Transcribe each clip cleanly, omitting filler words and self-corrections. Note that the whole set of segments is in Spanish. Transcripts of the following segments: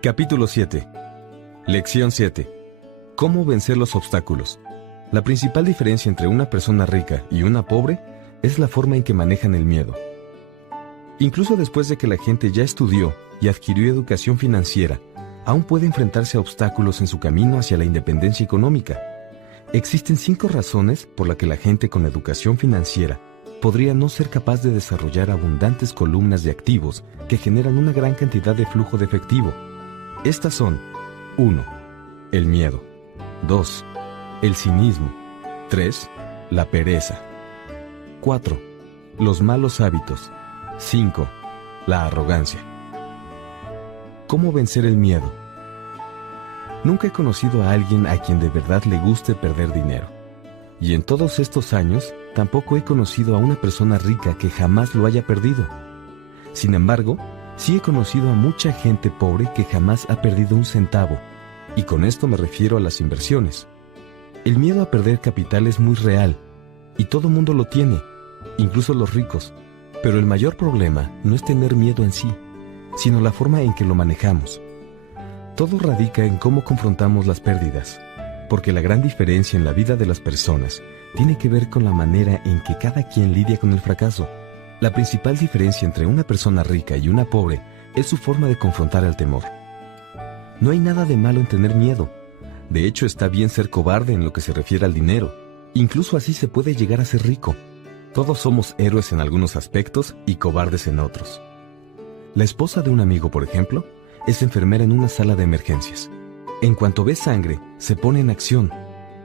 Capítulo 7. Lección 7. ¿Cómo vencer los obstáculos? La principal diferencia entre una persona rica y una pobre es la forma en que manejan el miedo. Incluso después de que la gente ya estudió y adquirió educación financiera, aún puede enfrentarse a obstáculos en su camino hacia la independencia económica. Existen 5 razones por las que la gente con educación financiera podría no ser capaz de desarrollar abundantes columnas de activos que generan una gran cantidad de flujo de efectivo. Estas son: 1. El miedo. 2. El cinismo. 3. La pereza. 4. Los malos hábitos. 5. La arrogancia. ¿Cómo vencer el miedo? Nunca he conocido a alguien a quien de verdad le guste perder dinero. Y en todos estos años, tampoco he conocido a una persona rica que jamás lo haya perdido. Sin embargo, sí he conocido a mucha gente pobre que jamás ha perdido un centavo, y con esto me refiero a las inversiones. El miedo a perder capital es muy real, y todo mundo lo tiene, incluso los ricos. Pero el mayor problema no es tener miedo en sí, sino la forma en que lo manejamos. Todo radica en cómo confrontamos las pérdidas, porque la gran diferencia en la vida de las personas tiene que ver con la manera en que cada quien lidia con el fracaso. La principal diferencia entre una persona rica y una pobre es su forma de confrontar el temor. No hay nada de malo en tener miedo. De hecho, está bien ser cobarde en lo que se refiere al dinero. Incluso así se puede llegar a ser rico. Todos somos héroes en algunos aspectos y cobardes en otros. La esposa de un amigo, por ejemplo, es enfermera en una sala de emergencias. En cuanto ve sangre, se pone en acción,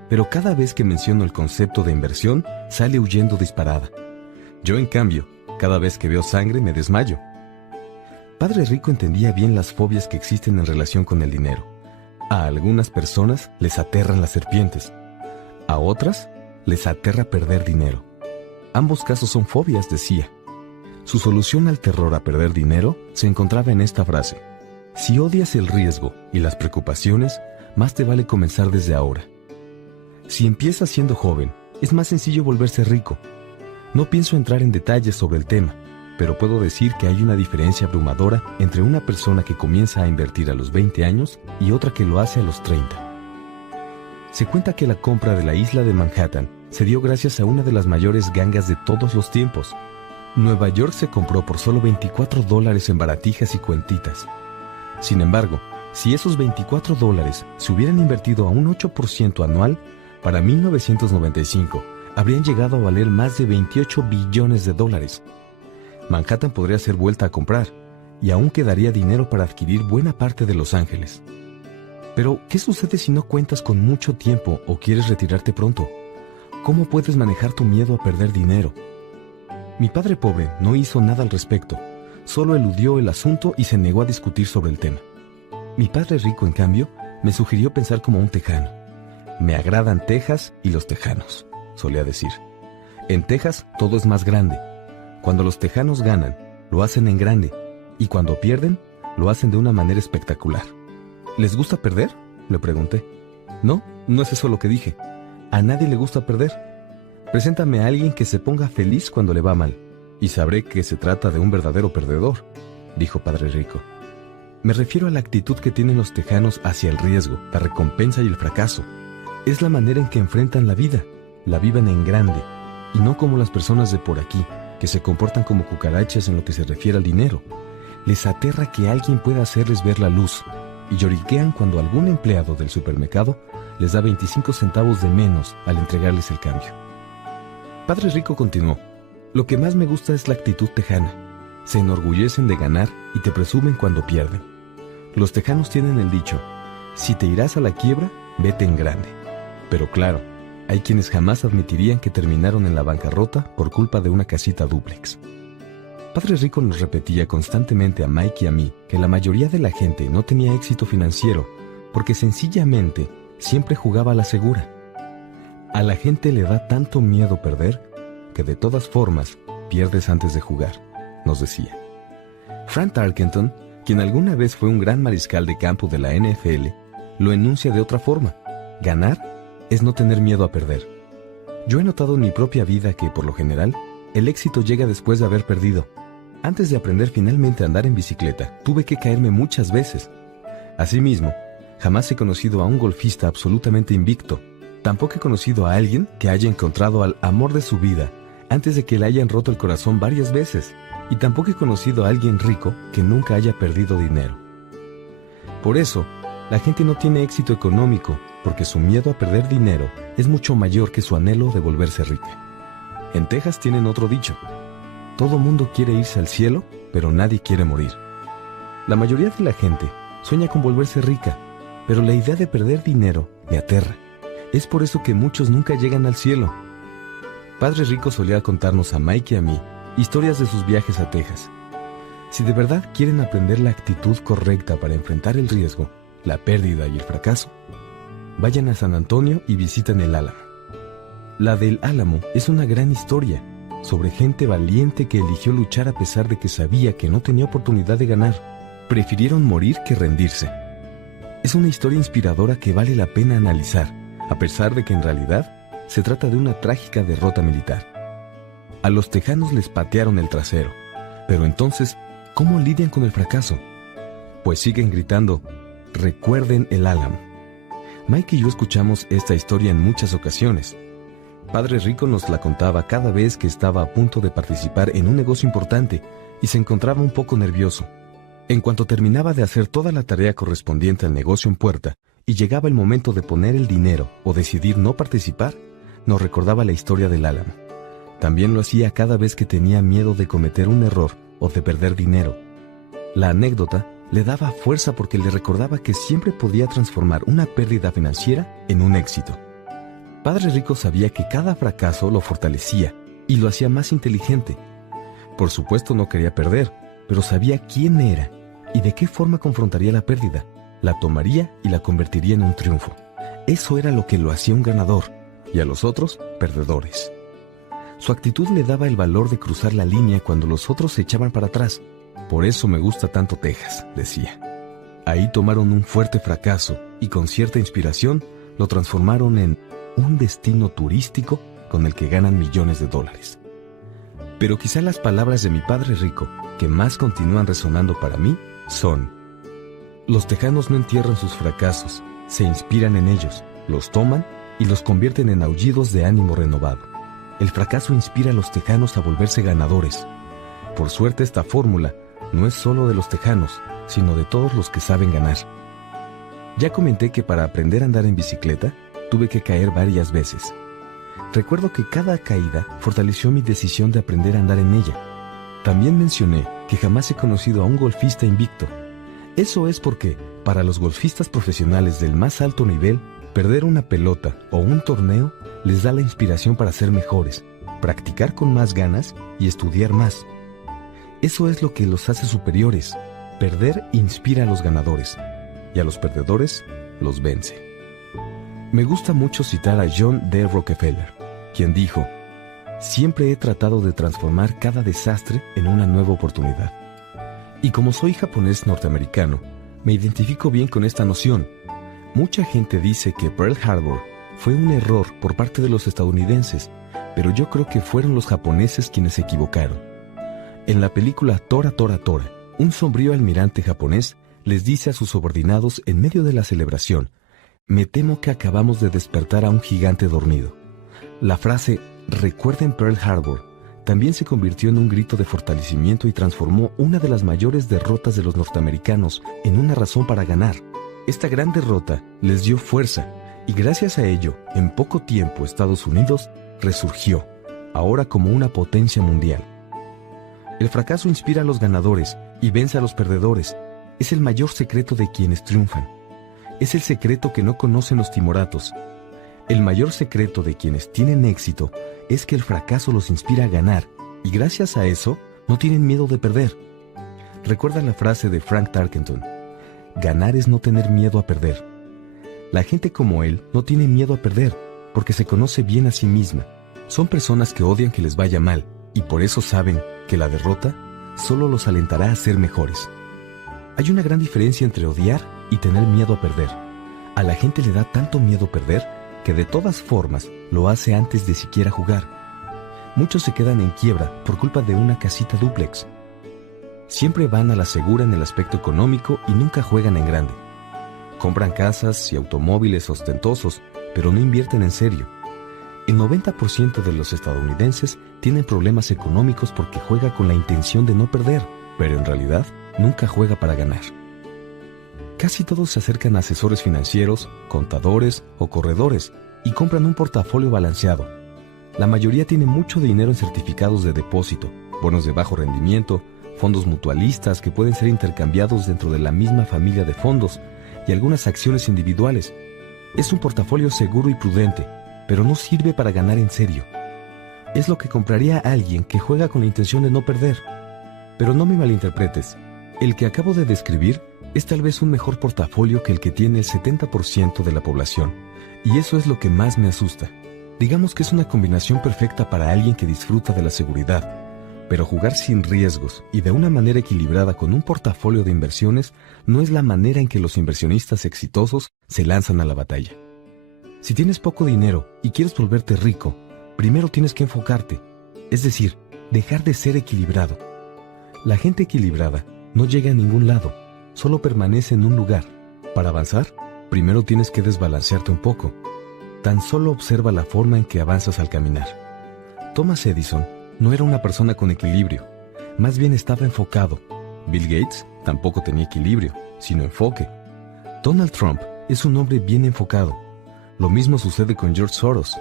pero cada vez que menciono el concepto de inversión, sale huyendo disparada. Yo, en cambio, cada vez que veo sangre me desmayo. Padre Rico entendía bien las fobias que existen en relación con el dinero. A algunas personas les aterran las serpientes. A otras les aterra perder dinero. Ambos casos son fobias, decía. Su solución al terror a perder dinero se encontraba en esta frase: si odias el riesgo y las preocupaciones, más te vale comenzar desde ahora. Si empiezas siendo joven, es más sencillo volverse rico. No pienso entrar en detalles sobre el tema, pero puedo decir que hay una diferencia abrumadora entre una persona que comienza a invertir a los 20 años y otra que lo hace a los 30. Se cuenta que la compra de la isla de Manhattan se dio gracias a una de las mayores gangas de todos los tiempos. Nueva York se compró por solo $24 en baratijas y cuentitas. Sin embargo, si esos $24 se hubieran invertido a un 8% anual, para 1995 habrían llegado a valer más de $28 billones. Manhattan podría ser vuelta a comprar, y aún quedaría dinero para adquirir buena parte de Los Ángeles. Pero, ¿qué sucede si no cuentas con mucho tiempo o quieres retirarte pronto? ¿Cómo puedes manejar tu miedo a perder dinero? Mi padre pobre no hizo nada al respecto, solo eludió el asunto y se negó a discutir sobre el tema. Mi padre rico, en cambio, me sugirió pensar como un tejano. Me agradan Texas y los tejanos, solía decir. En Texas todo es más grande. Cuando los tejanos ganan, lo hacen en grande, y cuando pierden, lo hacen de una manera espectacular. ¿Les gusta perder?, le pregunté. No, no es eso lo que dije. A nadie le gusta perder. Preséntame a alguien que se ponga feliz cuando le va mal, y sabré que se trata de un verdadero perdedor, dijo Padre Rico. Me refiero a la actitud que tienen los tejanos hacia el riesgo, la recompensa y el fracaso. Es la manera en que enfrentan la vida, la viven en grande, y no como las personas de por aquí, que se comportan como cucarachas en lo que se refiere al dinero. Les aterra que alguien pueda hacerles ver la luz, y lloriquean cuando algún empleado del supermercado les da 25 centavos de menos al entregarles el cambio. Padre Rico continuó: lo que más me gusta es la actitud tejana. Se enorgullecen de ganar y te presumen cuando pierden. Los tejanos tienen el dicho: si te irás a la quiebra, vete en grande. Pero claro, hay quienes jamás admitirían que terminaron en la bancarrota por culpa de una casita dúplex. Padre Rico nos repetía constantemente a Mike y a mí que la mayoría de la gente no tenía éxito financiero porque sencillamente siempre jugaba a la segura. A la gente le da tanto miedo perder que de todas formas pierdes antes de jugar, nos decía. Frank Tarkenton, quien alguna vez fue un gran mariscal de campo de la NFL, lo enuncia de otra forma: ganar es no tener miedo a perder. Yo he notado en mi propia vida que, por lo general, el éxito llega después de haber perdido. Antes de aprender finalmente a andar en bicicleta, tuve que caerme muchas veces. Asimismo, jamás he conocido a un golfista absolutamente invicto. Tampoco he conocido a alguien que haya encontrado al amor de su vida antes de que le hayan roto el corazón varias veces. Y tampoco he conocido a alguien rico que nunca haya perdido dinero. Por eso, la gente no tiene éxito económico, porque su miedo a perder dinero es mucho mayor que su anhelo de volverse rica. En Texas tienen otro dicho: todo mundo quiere irse al cielo, pero nadie quiere morir. La mayoría de la gente sueña con volverse rica, pero la idea de perder dinero le aterra. Es por eso que muchos nunca llegan al cielo. Padre Rico solía contarnos a Mike y a mí historias de sus viajes a Texas. Si de verdad quieren aprender la actitud correcta para enfrentar el riesgo, la pérdida y el fracaso, vayan a San Antonio y visiten el Álamo. La del Álamo es una gran historia sobre gente valiente que eligió luchar a pesar de que sabía que no tenía oportunidad de ganar. Prefirieron morir que rendirse. Es una historia inspiradora que vale la pena analizar, a pesar de que en realidad se trata de una trágica derrota militar. A los tejanos les patearon el trasero, pero entonces, ¿cómo lidian con el fracaso? Pues siguen gritando: recuerden el Álamo. Mike y yo escuchamos esta historia en muchas ocasiones. Padre Rico nos la contaba cada vez que estaba a punto de participar en un negocio importante y se encontraba un poco nervioso. En cuanto terminaba de hacer toda la tarea correspondiente al negocio en puerta y llegaba el momento de poner el dinero o decidir no participar, nos recordaba la historia del Álamo. También lo hacía cada vez que tenía miedo de cometer un error o de perder dinero. La anécdota le daba fuerza porque le recordaba que siempre podía transformar una pérdida financiera en un éxito. Padre Rico sabía que cada fracaso lo fortalecía y lo hacía más inteligente. Por supuesto no quería perder, pero sabía quién era y de qué forma confrontaría la pérdida. La tomaría y la convertiría en un triunfo. Eso era lo que lo hacía un ganador, y a los otros, perdedores. Su actitud le daba el valor de cruzar la línea cuando los otros se echaban para atrás. Por eso me gusta tanto Texas, decía. Ahí tomaron un fuerte fracaso y con cierta inspiración lo transformaron en un destino turístico con el que ganan millones de dólares. Pero quizá las palabras de mi Padre Rico que más continúan resonando para mí son: los tejanos no entierran sus fracasos, se inspiran en ellos, los toman y los convierten en aullidos de ánimo renovado. El fracaso inspira a los tejanos a volverse ganadores. Por suerte, esta fórmula no es solo de los tejanos, sino de todos los que saben ganar. Ya comenté que para aprender a andar en bicicleta, tuve que caer varias veces. Recuerdo que cada caída fortaleció mi decisión de aprender a andar en ella. También mencioné que jamás he conocido a un golfista invicto. Eso es porque, para los golfistas profesionales del más alto nivel, perder una pelota o un torneo les da la inspiración para ser mejores, practicar con más ganas y estudiar más. Eso es lo que los hace superiores. Perder inspira a los ganadores, y a los perdedores los vence. Me gusta mucho citar a John D. Rockefeller, quien dijo: siempre he tratado de transformar cada desastre en una nueva oportunidad. Y como soy japonés norteamericano, me identifico bien con esta noción. Mucha gente dice que Pearl Harbor fue un error por parte de los estadounidenses, pero yo creo que fueron los japoneses quienes se equivocaron. En la película Tora Tora Tora, un sombrío almirante japonés les dice a sus subordinados en medio de la celebración: me temo que acabamos de despertar a un gigante dormido. La frase "recuerden Pearl Harbor" también se convirtió en un grito de fortalecimiento y transformó una de las mayores derrotas de los norteamericanos en una razón para ganar. Esta gran derrota les dio fuerza y gracias a ello, en poco tiempo Estados Unidos resurgió, ahora como una potencia mundial. El fracaso inspira a los ganadores y vence a los perdedores. Es el mayor secreto de quienes triunfan. Es el secreto que no conocen los timoratos. El mayor secreto de quienes tienen éxito es que el fracaso los inspira a ganar y gracias a eso no tienen miedo de perder. Recuerda la frase de Frank Tarkenton: ganar es no tener miedo a perder. La gente como él no tiene miedo a perder porque se conoce bien a sí misma. Son personas que odian que les vaya mal y por eso saben que la derrota solo los alentará a ser mejores. Hay una gran diferencia entre odiar y tener miedo a perder. A la gente le da tanto miedo perder que de todas formas lo hace antes de siquiera jugar. Muchos se quedan en quiebra por culpa de una casita dúplex. Siempre van a la segura en el aspecto económico y nunca juegan en grande. Compran casas y automóviles ostentosos, pero no invierten en serio. El 90% de los estadounidenses tienen problemas económicos porque juega con la intención de no perder, pero en realidad nunca juega para ganar. Casi todos se acercan a asesores financieros, contadores o corredores y compran un portafolio balanceado. La mayoría tiene mucho dinero en certificados de depósito, bonos de bajo rendimiento, fondos mutualistas que pueden ser intercambiados dentro de la misma familia de fondos y algunas acciones individuales. Es un portafolio seguro y prudente, pero no sirve para ganar en serio. Es lo que compraría alguien que juega con la intención de no perder. Pero no me malinterpretes, el que acabo de describir es tal vez un mejor portafolio que el que tiene el 70% de la población, y eso es lo que más me asusta. Digamos que es una combinación perfecta para alguien que disfruta de la seguridad, pero jugar sin riesgos y de una manera equilibrada con un portafolio de inversiones no es la manera en que los inversionistas exitosos se lanzan a la batalla. Si tienes poco dinero y quieres volverte rico, primero tienes que enfocarte, es decir, dejar de ser equilibrado. La gente equilibrada no llega a ningún lado, solo permanece en un lugar. Para avanzar, primero tienes que desbalancearte un poco. Tan solo observa la forma en que avanzas al caminar. Thomas Edison no era una persona con equilibrio, más bien estaba enfocado. Bill Gates tampoco tenía equilibrio, sino enfoque. Donald Trump es un hombre bien enfocado. Lo mismo sucede con George Soros.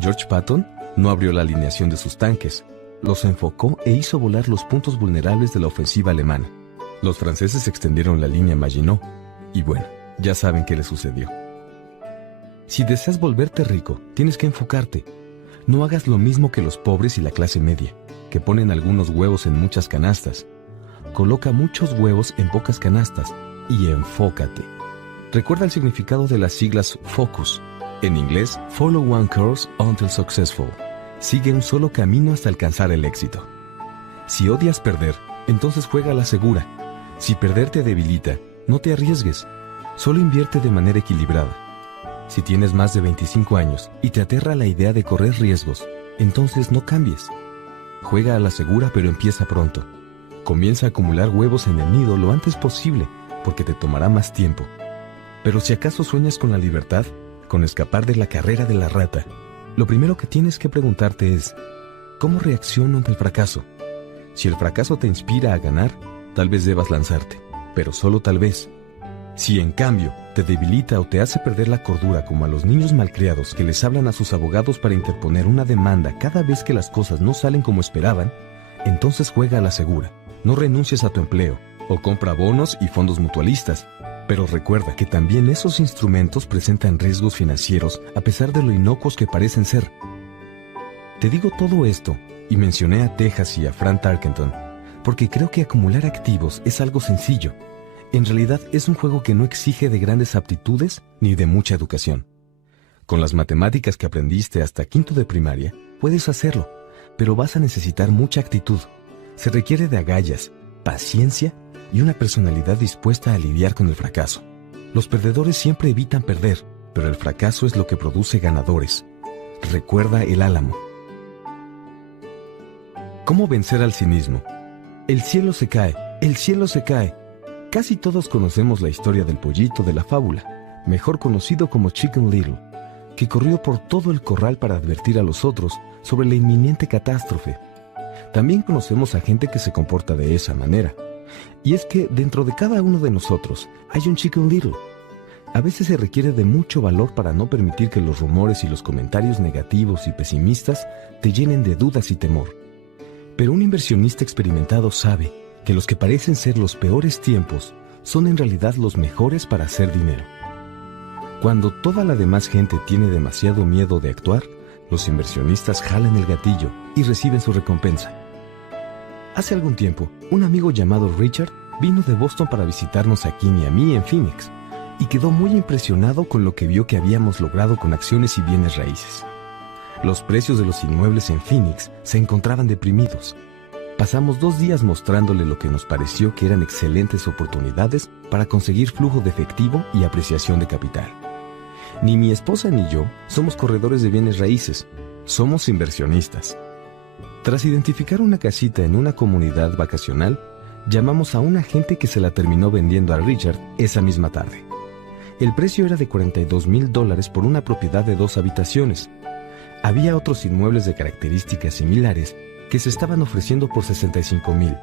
George Patton no abrió la alineación de sus tanques, los enfocó e hizo volar los puntos vulnerables de la ofensiva alemana. Los franceses extendieron la línea Maginot, y bueno, ya saben qué le sucedió. Si deseas volverte rico, tienes que enfocarte. No hagas lo mismo que los pobres y la clase media, que ponen algunos huevos en muchas canastas. Coloca muchos huevos en pocas canastas y enfócate. Recuerda el significado de las siglas FOCUS. En inglés, Follow One Course Until Successful. Sigue un solo camino hasta alcanzar el éxito. Si odias perder, entonces juega a la segura. Si perder te debilita, no te arriesgues. Solo invierte de manera equilibrada. Si tienes más de 25 años y te aterra la idea de correr riesgos, entonces no cambies. Juega a la segura, pero empieza pronto. Comienza a acumular huevos en el nido lo antes posible, porque te tomará más tiempo. Pero si acaso sueñas con la libertad, con escapar de la carrera de la rata, lo primero que tienes que preguntarte es, ¿cómo reacciono ante el fracaso? Si el fracaso te inspira a ganar, tal vez debas lanzarte, pero solo tal vez. Si en cambio te debilita o te hace perder la cordura como a los niños malcriados que les hablan a sus abogados para interponer una demanda cada vez que las cosas no salen como esperaban, entonces juega a la segura. No renuncies a tu empleo o compra bonos y fondos mutualistas. Pero recuerda que también esos instrumentos presentan riesgos financieros a pesar de lo inocuos que parecen ser. Te digo todo esto, y mencioné a Texas y a Frank Tarkenton, porque creo que acumular activos es algo sencillo. En realidad es un juego que no exige de grandes aptitudes ni de mucha educación. Con las matemáticas que aprendiste hasta quinto de primaria, puedes hacerlo, pero vas a necesitar mucha actitud. Se requiere de agallas, paciencia y una personalidad dispuesta a lidiar con el fracaso. Los perdedores siempre evitan perder, pero el fracaso es lo que produce ganadores. Recuerda el álamo. ¿Cómo vencer al cinismo? El cielo se cae, el cielo se cae. Casi todos conocemos la historia del pollito de la fábula, mejor conocido como Chicken Little, que corrió por todo el corral para advertir a los otros sobre la inminente catástrofe. También conocemos a gente que se comporta de esa manera. Y es que dentro de cada uno de nosotros hay un Chicken Little. A veces se requiere de mucho valor para no permitir que los rumores y los comentarios negativos y pesimistas te llenen de dudas y temor. Pero un inversionista experimentado sabe que los que parecen ser los peores tiempos son en realidad los mejores para hacer dinero. Cuando toda la demás gente tiene demasiado miedo de actuar, los inversionistas jalan el gatillo y reciben su recompensa. Hace algún tiempo, un amigo llamado Richard vino de Boston para visitarnos a Kim y a mí en Phoenix, y quedó muy impresionado con lo que vio que habíamos logrado con acciones y bienes raíces. Los precios de los inmuebles en Phoenix se encontraban deprimidos. Pasamos 2 días mostrándole lo que nos pareció que eran excelentes oportunidades para conseguir flujo de efectivo y apreciación de capital. Ni mi esposa ni yo somos corredores de bienes raíces, somos inversionistas. Tras identificar una casita en una comunidad vacacional, llamamos a un agente que se la terminó vendiendo a Richard esa misma tarde. El precio era de $42,000 por una propiedad de 2 habitaciones. Había otros inmuebles de características similares que se estaban ofreciendo por $65,000.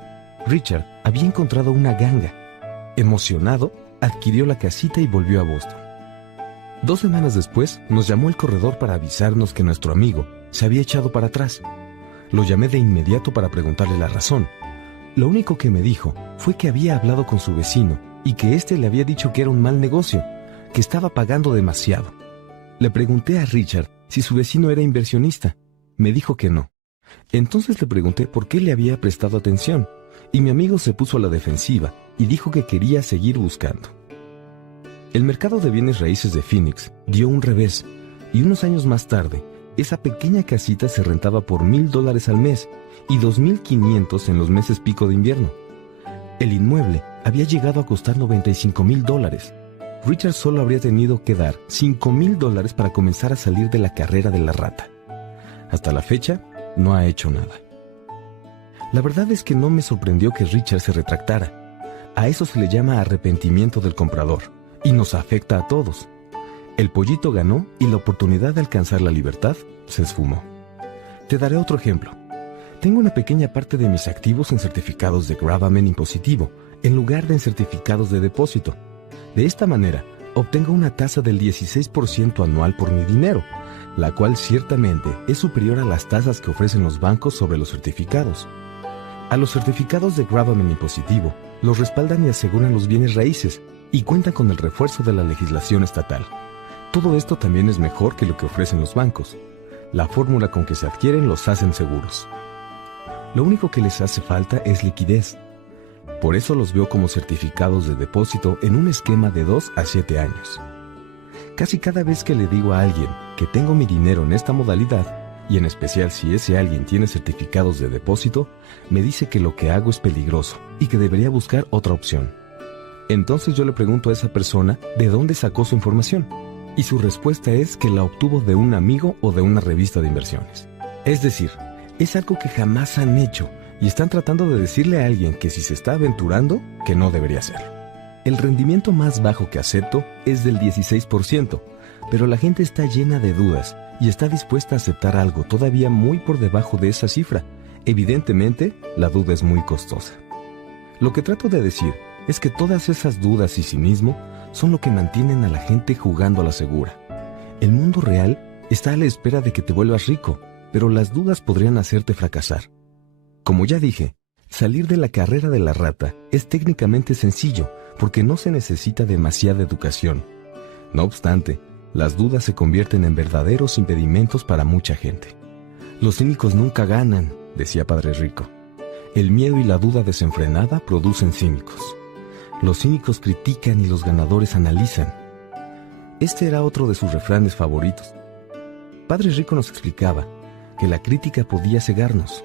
Richard había encontrado una ganga. Emocionado, adquirió la casita y volvió a Boston. 2 semanas después, nos llamó el corredor para avisarnos que nuestro amigo se había echado para atrás. Lo llamé de inmediato para preguntarle la razón. Lo único que me dijo fue que había hablado con su vecino y que éste le había dicho que era un mal negocio, que estaba pagando demasiado. Le pregunté a Richard si su vecino era inversionista. Me dijo que no. Entonces le pregunté por qué le había prestado atención, y mi amigo se puso a la defensiva y dijo que quería seguir buscando. El mercado de bienes raíces de Phoenix dio un revés, y unos años más tarde, esa pequeña casita se rentaba por $1,000 al mes y $2,500 en los meses pico de invierno. El inmueble había llegado a costar $95,000. Richard solo habría tenido que dar $5,000 para comenzar a salir de la carrera de la rata. Hasta la fecha, no ha hecho nada. La verdad es que no me sorprendió que Richard se retractara. A eso se le llama arrepentimiento del comprador, y nos afecta a todos. El pollito ganó y la oportunidad de alcanzar la libertad se esfumó. Te daré otro ejemplo. Tengo una pequeña parte de mis activos en certificados de gravamen impositivo, en lugar de en certificados de depósito. De esta manera, obtengo una tasa del 16% anual por mi dinero, la cual ciertamente es superior a las tasas que ofrecen los bancos sobre los certificados. A los certificados de gravamen impositivo los respaldan y aseguran los bienes raíces y cuentan con el refuerzo de la legislación estatal. Todo esto también es mejor que lo que ofrecen los bancos. La fórmula con que se adquieren los hacen seguros. Lo único que les hace falta es liquidez. Por eso los veo como certificados de depósito en un esquema de 2 a 7 años. Casi cada vez que le digo a alguien que tengo mi dinero en esta modalidad, y en especial si ese alguien tiene certificados de depósito, me dice que lo que hago es peligroso y que debería buscar otra opción. Entonces yo le pregunto a esa persona de dónde sacó su información, y su respuesta es que la obtuvo de un amigo o de una revista de inversiones. Es decir, es algo que jamás han hecho y están tratando de decirle a alguien que si se está aventurando, que no debería hacerlo. El rendimiento más bajo que acepto es del 16%, pero la gente está llena de dudas y está dispuesta a aceptar algo todavía muy por debajo de esa cifra. Evidentemente, la duda es muy costosa. Lo que trato de decir es que todas esas dudas y cinismo son lo que mantienen a la gente jugando a la segura. El mundo real está a la espera de que te vuelvas rico, pero las dudas podrían hacerte fracasar. Como ya dije, salir de la carrera de la rata es técnicamente sencillo porque no se necesita demasiada educación. No obstante, las dudas se convierten en verdaderos impedimentos para mucha gente. Los cínicos nunca ganan, decía Padre Rico. El miedo y la duda desenfrenada producen cínicos. Los cínicos critican y los ganadores analizan. Este era otro de sus refranes favoritos. Padre Rico nos explicaba que la crítica podía cegarnos,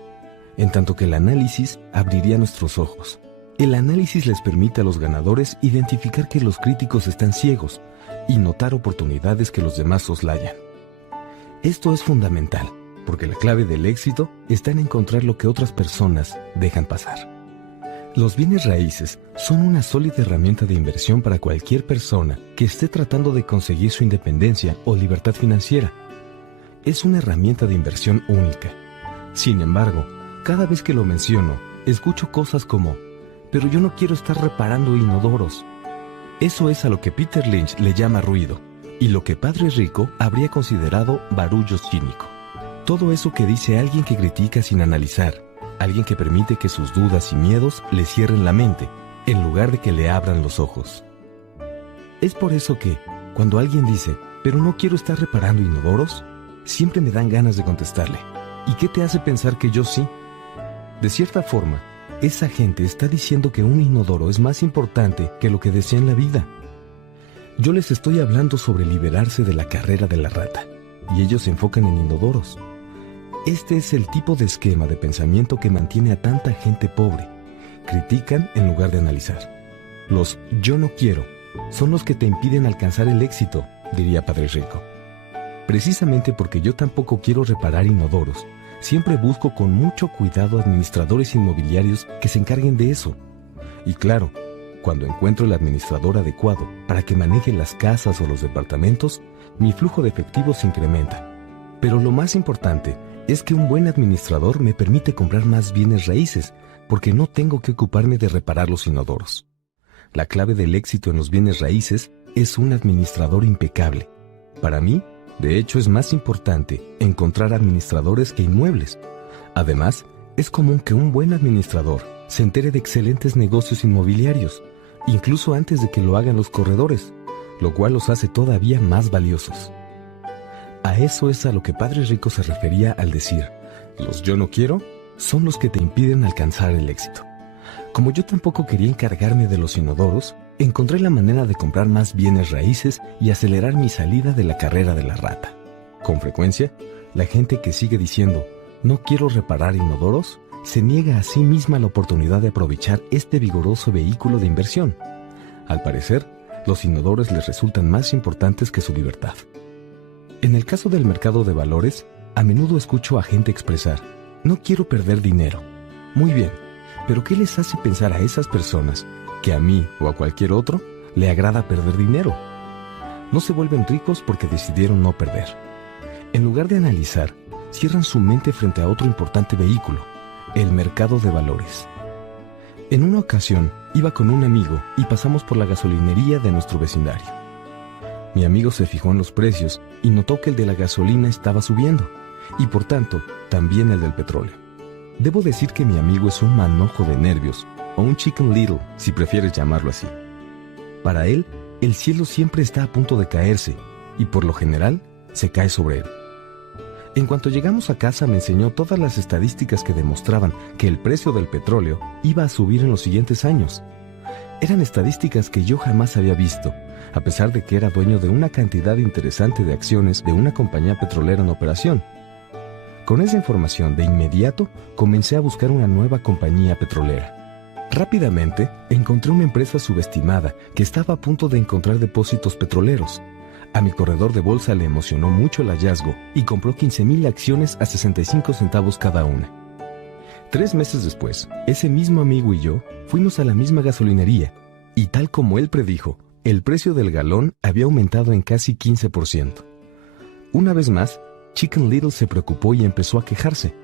en tanto que el análisis abriría nuestros ojos. El análisis les permite a los ganadores identificar que los críticos están ciegos y notar oportunidades que los demás soslayan. Esto es fundamental, porque la clave del éxito está en encontrar lo que otras personas dejan pasar. Los bienes raíces son una sólida herramienta de inversión para cualquier persona que esté tratando de conseguir su independencia o libertad financiera. Es una herramienta de inversión única. Sin embargo, cada vez que lo menciono, escucho cosas como: pero yo no quiero estar reparando inodoros. Eso es a lo que Peter Lynch le llama ruido, y lo que Padre Rico habría considerado barullo cínico. Todo eso que dice alguien que critica sin analizar, alguien que permite que sus dudas y miedos le cierren la mente, en lugar de que le abran los ojos. Es por eso que, cuando alguien dice, pero no quiero estar reparando inodoros, siempre me dan ganas de contestarle: ¿y qué te hace pensar que yo sí? De cierta forma, esa gente está diciendo que un inodoro es más importante que lo que desea en la vida. Yo les estoy hablando sobre liberarse de la carrera de la rata, y ellos se enfocan en inodoros. Este es el tipo de esquema de pensamiento que mantiene a tanta gente pobre. Critican en lugar de analizar. Los yo no quiero son los que te impiden alcanzar el éxito, diría Padre Rico. Precisamente porque yo tampoco quiero reparar inodoros, siempre busco con mucho cuidado administradores inmobiliarios que se encarguen de eso. Y claro, Cuando encuentro el administrador adecuado para que maneje las casas o los departamentos, mi flujo de efectivo se incrementa. Pero lo más importante es que un buen administrador me permite comprar más bienes raíces, porque no tengo que ocuparme de reparar los inodoros. La clave del éxito en los bienes raíces es un administrador impecable. Para mí, de hecho, es más importante encontrar administradores que inmuebles. Además, es común que un buen administrador se entere de excelentes negocios inmobiliarios, incluso antes de que lo hagan los corredores, lo cual los hace todavía más valiosos. A eso es a lo que Padre Rico se refería al decir, los yo no quiero son los que te impiden alcanzar el éxito. Como yo tampoco quería encargarme de los inodoros, encontré la manera de comprar más bienes raíces y acelerar mi salida de la carrera de la rata. Con frecuencia, la gente que sigue diciendo, no quiero reparar inodoros, se niega a sí misma la oportunidad de aprovechar este vigoroso vehículo de inversión. Al parecer, los inodoros les resultan más importantes que su libertad. En el caso del mercado de valores, a menudo escucho a gente expresar, no quiero perder dinero. Muy bien, pero ¿qué les hace pensar a esas personas que a mí o a cualquier otro le agrada perder dinero? No se vuelven ricos porque decidieron no perder. En lugar de analizar, cierran su mente frente a otro importante vehículo, el mercado de valores. En una ocasión, iba con un amigo y pasamos por la gasolinería de nuestro vecindario. Mi amigo se fijó en los precios y notó que el de la gasolina estaba subiendo, y por tanto, también el del petróleo. Debo decir que mi amigo es un manojo de nervios, o un chicken little, si prefieres llamarlo así. Para él, el cielo siempre está a punto de caerse, y por lo general, se cae sobre él. En cuanto llegamos a casa me enseñó todas las estadísticas que demostraban que el precio del petróleo iba a subir en los siguientes años. Eran estadísticas que yo jamás había visto, a pesar de que era dueño de una cantidad interesante de acciones de una compañía petrolera en operación. Con esa información, de inmediato, comencé a buscar una nueva compañía petrolera. Rápidamente, encontré una empresa subestimada que estaba a punto de encontrar depósitos petroleros. A mi corredor de bolsa le emocionó mucho el hallazgo y compró 15,000 acciones a 65 centavos cada una. 3 meses después, ese mismo amigo y yo fuimos a la misma gasolinería y tal como él predijo, el precio del galón había aumentado en casi 15%. Una vez más, Chicken Little se preocupó y empezó a quejarse.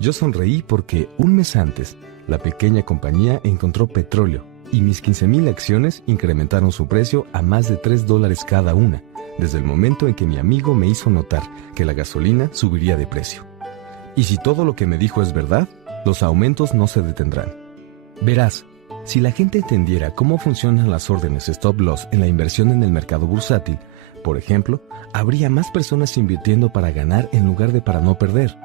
Yo sonreí porque, un mes antes, la pequeña compañía encontró petróleo y mis 15,000 acciones incrementaron su precio a más de $3 cada una, desde el momento en que mi amigo me hizo notar que la gasolina subiría de precio. Y si todo lo que me dijo es verdad, los aumentos no se detendrán. Verás, si la gente entendiera cómo funcionan las órdenes stop loss en la inversión en el mercado bursátil, por ejemplo, habría más personas invirtiendo para ganar en lugar de para no perder.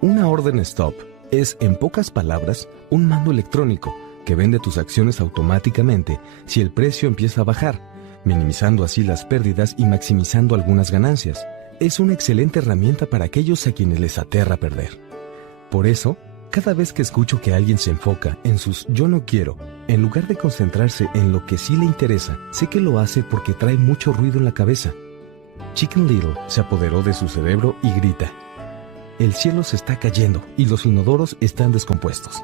Una orden stop es, en pocas palabras, un mando electrónico que vende tus acciones automáticamente si el precio empieza a bajar, minimizando así las pérdidas y maximizando algunas ganancias. Es una excelente herramienta para aquellos a quienes les aterra perder. Por eso, cada vez que escucho que alguien se enfoca en sus yo no quiero, en lugar de concentrarse en lo que sí le interesa, sé que lo hace porque trae mucho ruido en la cabeza. Chicken Little se apoderó de su cerebro y grita: el cielo se está cayendo y los inodoros están descompuestos.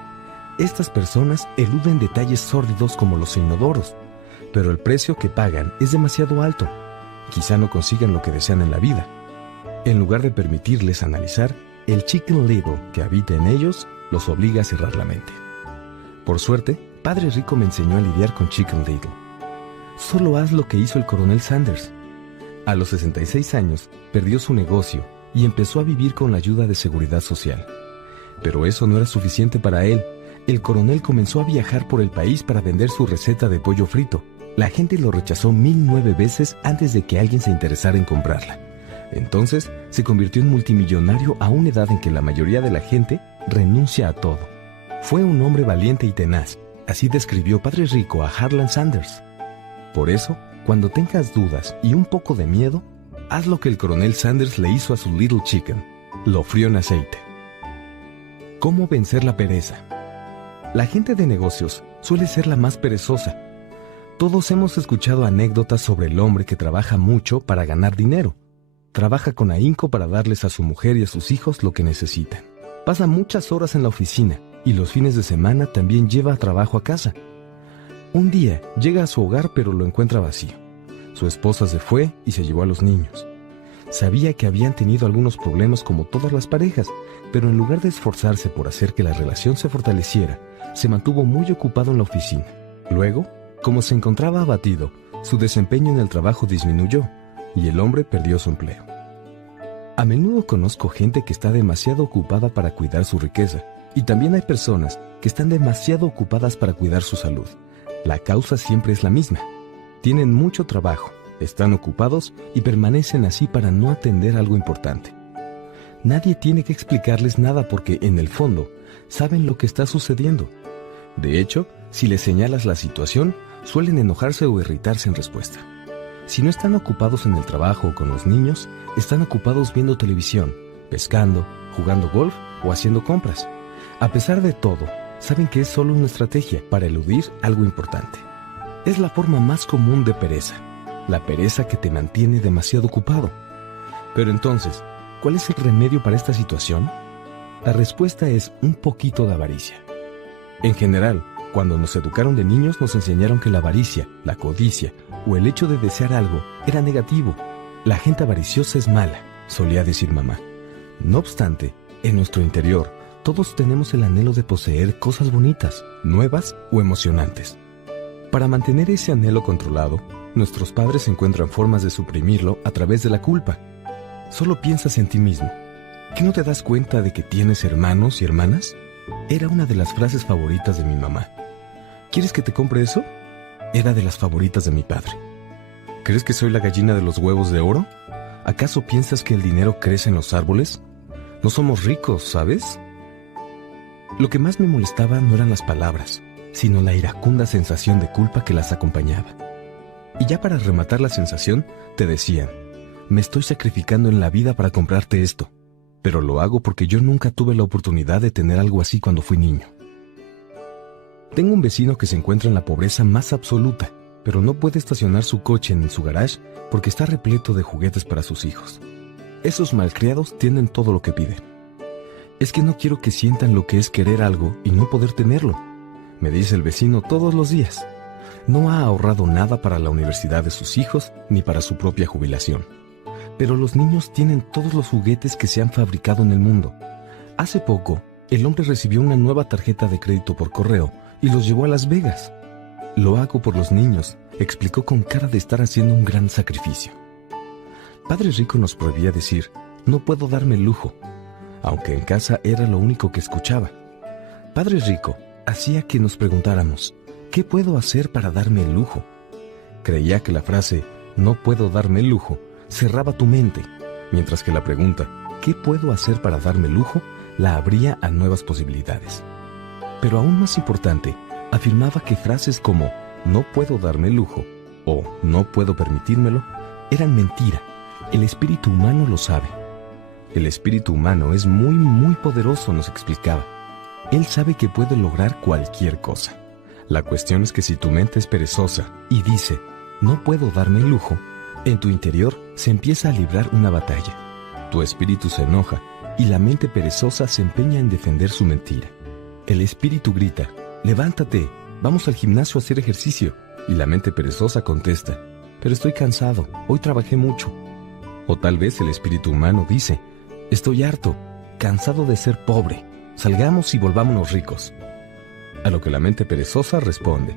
Estas personas eluden detalles sórdidos como los inodoros, pero el precio que pagan es demasiado alto. Quizá no consigan lo que desean en la vida. En lugar de permitirles analizar, el Chicken Little que habita en ellos los obliga a cerrar la mente. Por suerte, Padre Rico me enseñó a lidiar con Chicken Little. Solo haz lo que hizo el coronel Sanders. A los 66 años, perdió su negocio y empezó a vivir con la ayuda de Seguridad Social. Pero eso no era suficiente para él. El coronel comenzó a viajar por el país para vender su receta de pollo frito. La gente lo rechazó 1009 veces antes de que alguien se interesara en comprarla. Entonces, se convirtió en multimillonario a una edad en que la mayoría de la gente renuncia a todo. Fue un hombre valiente y tenaz. Así describió Padre Rico a Harlan Sanders. Por eso, cuando tengas dudas y un poco de miedo, haz lo que el coronel Sanders le hizo a su Little Chicken. Lo frió en aceite. ¿Cómo vencer la pereza? La gente de negocios suele ser la más perezosa. Todos hemos escuchado anécdotas sobre el hombre que trabaja mucho para ganar dinero. Trabaja con ahínco para darles a su mujer y a sus hijos lo que necesitan. Pasa muchas horas en la oficina y los fines de semana también lleva trabajo a casa. Un día llega a su hogar pero lo encuentra vacío. Su esposa se fue y se llevó a los niños. Sabía que habían tenido algunos problemas como todas las parejas, pero en lugar de esforzarse por hacer que la relación se fortaleciera, se mantuvo muy ocupado en la oficina. Luego, como se encontraba abatido, su desempeño en el trabajo disminuyó y el hombre perdió su empleo. A menudo conozco gente que está demasiado ocupada para cuidar su riqueza, y también hay personas que están demasiado ocupadas para cuidar su salud. La causa siempre es la misma. Tienen mucho trabajo, están ocupados y permanecen así para no atender algo importante. Nadie tiene que explicarles nada porque, en el fondo, saben lo que está sucediendo. De hecho, si les señalas la situación, suelen enojarse o irritarse en respuesta. Si no están ocupados en el trabajo o con los niños, están ocupados viendo televisión, pescando, jugando golf o haciendo compras. A pesar de todo, saben que es solo una estrategia para eludir algo importante. Es la forma más común de pereza, la pereza que te mantiene demasiado ocupado. Pero entonces, ¿cuál es el remedio para esta situación? La respuesta es un poquito de avaricia. En general, cuando nos educaron de niños nos enseñaron que la avaricia, la codicia o el hecho de desear algo era negativo. La gente avariciosa es mala, solía decir mamá. No obstante, en nuestro interior, todos tenemos el anhelo de poseer cosas bonitas, nuevas o emocionantes. Para mantener ese anhelo controlado, nuestros padres encuentran formas de suprimirlo a través de la culpa. Solo piensas en ti mismo. ¿Qué no te das cuenta de que tienes hermanos y hermanas? Era una de las frases favoritas de mi mamá. ¿Quieres que te compre eso? Era de las favoritas de mi padre. ¿Crees que soy la gallina de los huevos de oro? ¿Acaso piensas que el dinero crece en los árboles? No somos ricos, ¿sabes? Lo que más me molestaba no eran las palabras, sino la iracunda sensación de culpa que las acompañaba. Y ya para rematar la sensación, te decían, me estoy sacrificando en la vida para comprarte esto, pero lo hago porque yo nunca tuve la oportunidad de tener algo así cuando fui niño. Tengo un vecino que se encuentra en la pobreza más absoluta, pero no puede estacionar su coche en su garage porque está repleto de juguetes para sus hijos. Esos malcriados tienen todo lo que piden. Es que no quiero que sientan lo que es querer algo y no poder tenerlo, me dice el vecino todos los días. No ha ahorrado nada para la universidad de sus hijos ni para su propia jubilación. Pero los niños tienen todos los juguetes que se han fabricado en el mundo. Hace poco, el hombre recibió una nueva tarjeta de crédito por correo y los llevó a Las Vegas. Lo hago por los niños, explicó con cara de estar haciendo un gran sacrificio. Padre Rico nos prohibía decir, no puedo darme el lujo, aunque en casa era lo único que escuchaba. Padre Rico hacía que nos preguntáramos, ¿qué puedo hacer para darme el lujo? Creía que la frase, no puedo darme el lujo, cerraba tu mente, mientras que la pregunta, ¿qué puedo hacer para darme el lujo?, la abría a nuevas posibilidades. Pero aún más importante, afirmaba que frases como, no puedo darme el lujo, o no puedo permitírmelo, eran mentira. El espíritu humano lo sabe. El espíritu humano es muy poderoso, nos explicaba. Él sabe que puede lograr cualquier cosa. La cuestión es que si tu mente es perezosa y dice, no puedo darme el lujo, en tu interior se empieza a librar una batalla. Tu espíritu se enoja y la mente perezosa se empeña en defender su mentira. El espíritu grita, levántate, vamos al gimnasio a hacer ejercicio. Y la mente perezosa contesta, pero estoy cansado, hoy trabajé mucho. O tal vez el espíritu humano dice, estoy harto, cansado de ser pobre, salgamos y volvámonos ricos. A lo que la mente perezosa responde,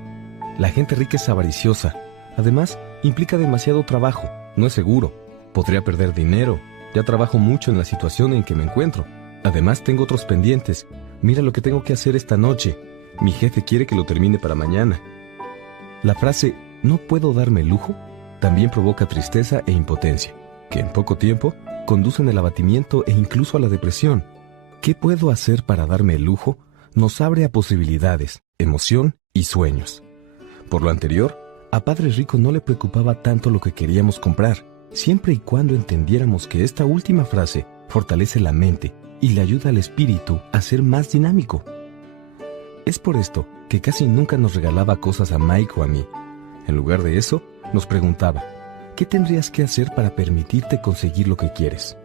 la gente rica es avariciosa, además implica demasiado trabajo, no es seguro, podría perder dinero, ya trabajo mucho en la situación en que me encuentro, además tengo otros pendientes, mira lo que tengo que hacer esta noche, mi jefe quiere que lo termine para mañana. La frase, no puedo darme el lujo, también provoca tristeza e impotencia, que en poco tiempo conducen al abatimiento e incluso a la depresión. ¿Qué puedo hacer para darme el lujo?, nos abre a posibilidades, emoción y sueños. Por lo anterior, a Padre Rico no le preocupaba tanto lo que queríamos comprar, siempre y cuando entendiéramos que esta última frase fortalece la mente y le ayuda al espíritu a ser más dinámico. Es por esto que casi nunca nos regalaba cosas a Mike o a mí. En lugar de eso, nos preguntaba, ¿qué tendrías que hacer para permitirte conseguir lo que quieres?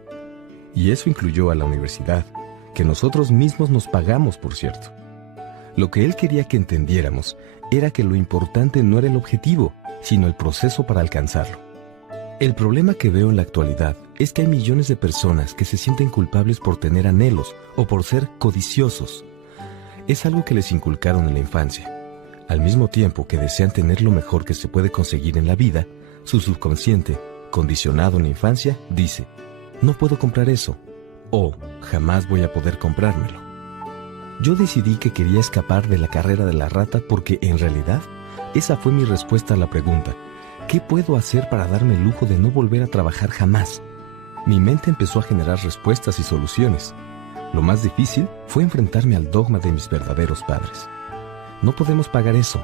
Y eso incluyó a la universidad, que nosotros mismos nos pagamos, por cierto. Lo que él quería que entendiéramos era que lo importante no era el objetivo, sino el proceso para alcanzarlo. El problema que veo en la actualidad es que hay millones de personas que se sienten culpables por tener anhelos o por ser codiciosos. Es algo que les inculcaron en la infancia. Al mismo tiempo que desean tener lo mejor que se puede conseguir en la vida, su subconsciente, condicionado en la infancia, dice: no puedo comprar eso, o jamás voy a poder comprármelo. Yo decidí que quería escapar de la carrera de la rata porque, en realidad, esa fue mi respuesta a la pregunta: ¿qué puedo hacer para darme el lujo de no volver a trabajar jamás? Mi mente empezó a generar respuestas y soluciones. Lo más difícil fue enfrentarme al dogma de mis verdaderos padres. No podemos pagar eso.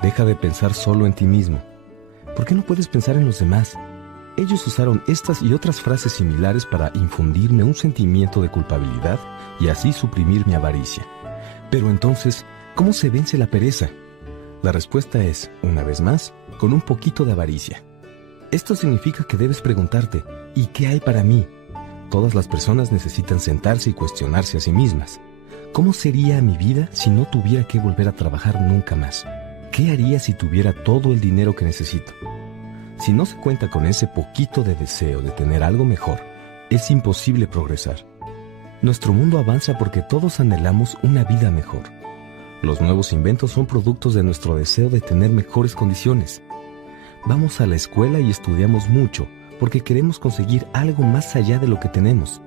Deja de pensar solo en ti mismo. ¿Por qué no puedes pensar en los demás? Ellos usaron estas y otras frases similares para infundirme un sentimiento de culpabilidad y así suprimir mi avaricia. Pero entonces, ¿cómo se vence la pereza? La respuesta es, una vez más, con un poquito de avaricia. Esto significa que debes preguntarte: ¿y qué hay para mí? Todas las personas necesitan sentarse y cuestionarse a sí mismas. ¿Cómo sería mi vida si no tuviera que volver a trabajar nunca más? ¿Qué haría si tuviera todo el dinero que necesito? Si no se cuenta con ese poquito de deseo de tener algo mejor, es imposible progresar. Nuestro mundo avanza porque todos anhelamos una vida mejor. Los nuevos inventos son productos de nuestro deseo de tener mejores condiciones. Vamos a la escuela y estudiamos mucho porque queremos conseguir algo más allá de lo que tenemos.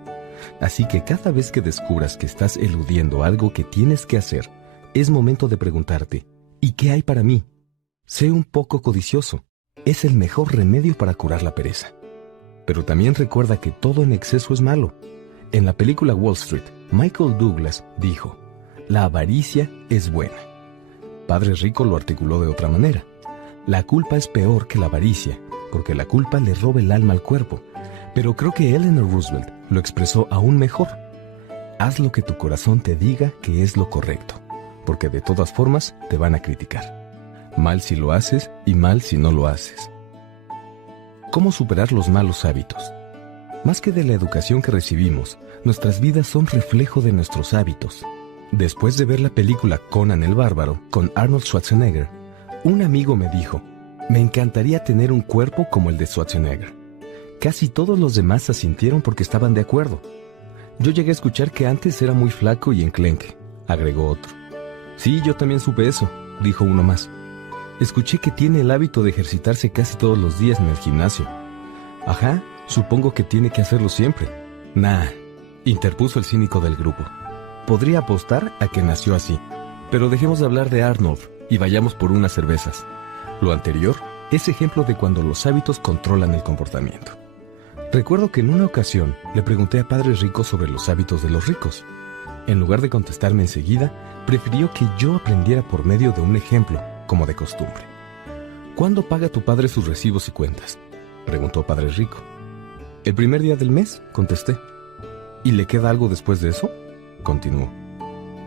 Así que cada vez que descubras que estás eludiendo algo que tienes que hacer, es momento de preguntarte: ¿y qué hay para mí? Sé un poco codicioso. Es el mejor remedio para curar la pereza. Pero también recuerda que todo en exceso es malo. En la película Wall Street, Michael Douglas dijo: la avaricia es buena. Padre Rico lo articuló de otra manera: la culpa es peor que la avaricia, porque la culpa le roba el alma al cuerpo. Pero creo que Eleanor Roosevelt lo expresó aún mejor: haz lo que tu corazón te diga que es lo correcto, porque de todas formas te van a criticar. Mal si lo haces y mal si no lo haces. ¿Cómo superar los malos hábitos? Más que de la educación que recibimos, nuestras vidas son reflejo de nuestros hábitos. Después de ver la película Conan el Bárbaro con Arnold Schwarzenegger, un amigo me dijo: me encantaría tener un cuerpo como el de Schwarzenegger. Casi todos los demás asintieron porque estaban de acuerdo. Yo llegué a escuchar que antes era muy flaco y enclenque, agregó otro. Sí, yo también supe eso, dijo uno más. Escuché que tiene el hábito de ejercitarse casi todos los días en el gimnasio. Ajá, supongo que tiene que hacerlo siempre. Nah, interpuso el cínico del grupo. Podría apostar a que nació así. Pero dejemos de hablar de Arnold y vayamos por unas cervezas. Lo anterior es ejemplo de cuando los hábitos controlan el comportamiento. Recuerdo que en una ocasión le pregunté a Padre Rico sobre los hábitos de los ricos. En lugar de contestarme enseguida, prefirió que yo aprendiera por medio de un ejemplo, como de costumbre. ¿Cuándo paga tu padre sus recibos y cuentas?, preguntó Padre Rico. El primer día del mes, contesté. ¿Y le queda algo después de eso?, continuó.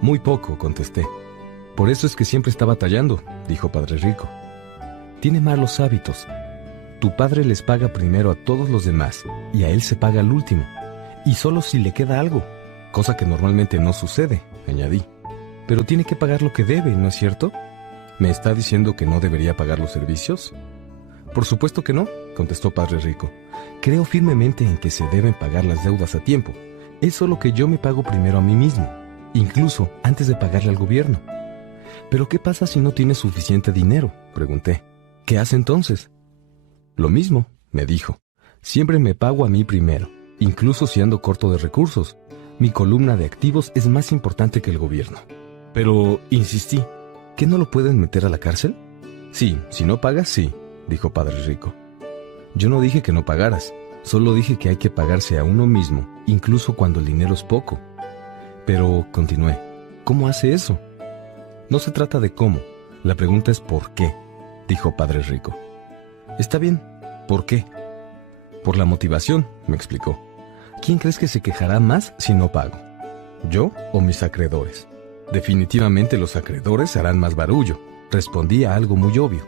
Muy poco, contesté. Por eso es que siempre está batallando, dijo Padre Rico. Tiene malos hábitos. Tu padre les paga primero a todos los demás y a él se paga al último, y solo si le queda algo, cosa que normalmente no sucede, añadí. Pero tiene que pagar lo que debe, ¿no es cierto? ¿Me está diciendo que no debería pagar los servicios? Por supuesto que no, contestó Padre Rico. Creo firmemente en que se deben pagar las deudas a tiempo. Es solo que yo me pago primero a mí mismo, incluso antes de pagarle al gobierno. ¿Pero qué pasa si no tienes suficiente dinero?, pregunté. ¿Qué hace entonces? Lo mismo, me dijo. Siempre me pago a mí primero, incluso si ando corto de recursos. Mi columna de activos es más importante que el gobierno. Pero, insistí, ¿qué no lo pueden meter a la cárcel? Sí, si no pagas, sí, dijo Padre Rico. Yo no dije que no pagaras, solo dije que hay que pagarse a uno mismo, incluso cuando el dinero es poco. Pero, continué, ¿cómo hace eso? No se trata de cómo, la pregunta es ¿por qué?, dijo Padre Rico. Está bien, ¿por qué? Por la motivación, me explicó. ¿Quién crees que se quejará más si no pago? ¿Yo o mis acreedores? Definitivamente los acreedores harán más barullo, respondí a algo muy obvio.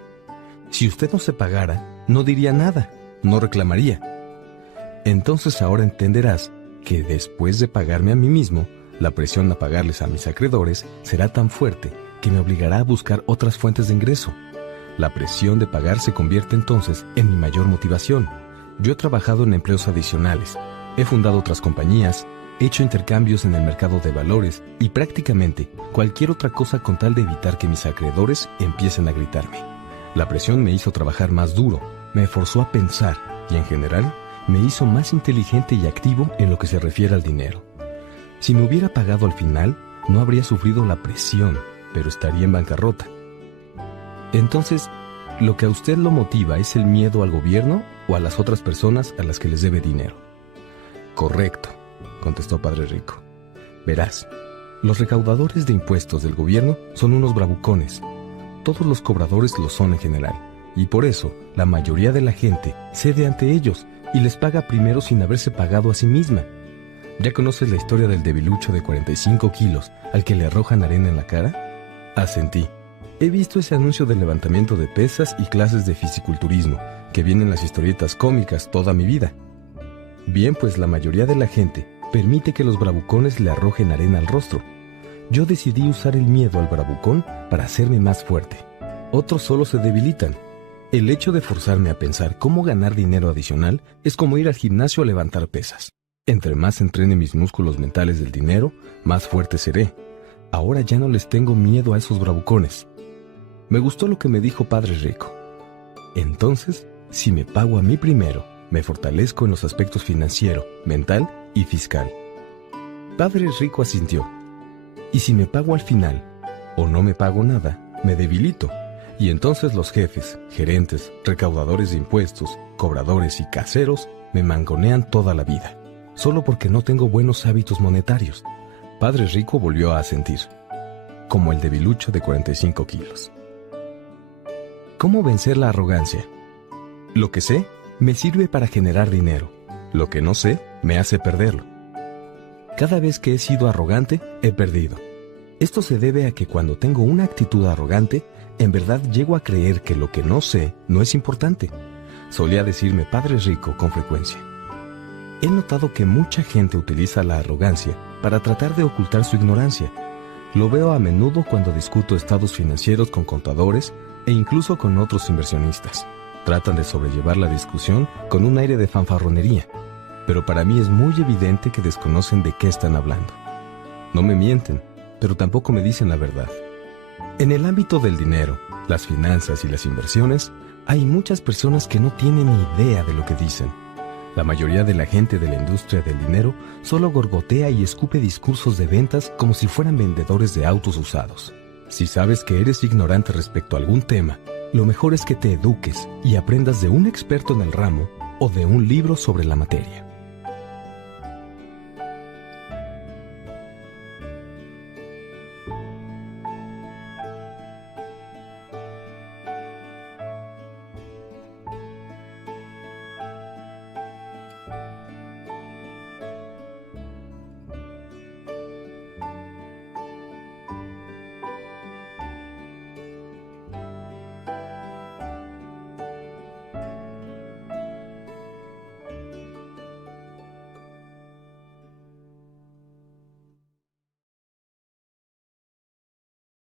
Si usted no se pagara, no diría nada, no reclamaría. Entonces ahora entenderás que después de pagarme a mí mismo, La presión a pagarles a mis acreedores será tan fuerte que me obligará a buscar otras fuentes de ingreso. La presión de pagar se convierte entonces en mi mayor motivación. Yo he trabajado en empleos adicionales, he fundado otras compañías, he hecho intercambios en el mercado de valores y prácticamente cualquier otra cosa con tal de evitar que mis acreedores empiecen a gritarme. La presión me hizo trabajar más duro, me forzó a pensar y en general me hizo más inteligente y activo en lo que se refiere al dinero. Si me hubiera pagado al final, no habría sufrido la presión, pero estaría en bancarrota. Entonces, ¿lo que a usted lo motiva es el miedo al gobierno o a las otras personas a las que les debe dinero? Correcto, contestó Padre Rico. Verás, los recaudadores de impuestos del gobierno son unos bravucones. Todos los cobradores lo son en general, y por eso la mayoría de la gente cede ante ellos y les paga primero sin haberse pagado a sí misma. ¿Ya conoces la historia del debilucho de 45 kilos al que le arrojan arena en la cara? Asentí. He visto ese anuncio de levantamiento de pesas y clases de fisiculturismo que vienen en las historietas cómicas toda mi vida. Bien, pues la mayoría de la gente permite que los bravucones le arrojen arena al rostro. Yo decidí usar el miedo al bravucón para hacerme más fuerte. Otros solo se debilitan. El hecho de forzarme a pensar cómo ganar dinero adicional es como ir al gimnasio a levantar pesas. Entre más entrene mis músculos mentales del dinero, más fuerte seré. Ahora ya no les tengo miedo a esos bravucones. Me gustó lo que me dijo Padre Rico. Entonces, si me pago a mí primero, me fortalezco en los aspectos financiero, mental y fiscal. Padre Rico asintió. Y si me pago al final, o no me pago nada, me debilito. Y entonces los jefes, gerentes, recaudadores de impuestos, cobradores y caseros me mangonean toda la vida, solo porque no tengo buenos hábitos monetarios. Padre Rico volvió a asentir, como el debilucho de 45 kilos. ¿Cómo vencer la arrogancia? Lo que sé me sirve para generar dinero. Lo que no sé me hace perderlo. Cada vez que he sido arrogante, he perdido. Esto se debe a que cuando tengo una actitud arrogante, en verdad llego a creer que lo que no sé no es importante. Solía decirme Padre Rico con frecuencia. He notado que mucha gente utiliza la arrogancia para tratar de ocultar su ignorancia. Lo veo a menudo cuando discuto estados financieros con contadores e incluso con otros inversionistas. Tratan de sobrellevar la discusión con un aire de fanfarronería, pero para mí es muy evidente que desconocen de qué están hablando. No me mienten, pero tampoco me dicen la verdad. En el ámbito del dinero, las finanzas y las inversiones, hay muchas personas que no tienen ni idea de lo que dicen. La mayoría de la gente de la industria del dinero solo gorgotea y escupe discursos de ventas como si fueran vendedores de autos usados. Si sabes que eres ignorante respecto a algún tema, lo mejor es que te eduques y aprendas de un experto en el ramo o de un libro sobre la materia.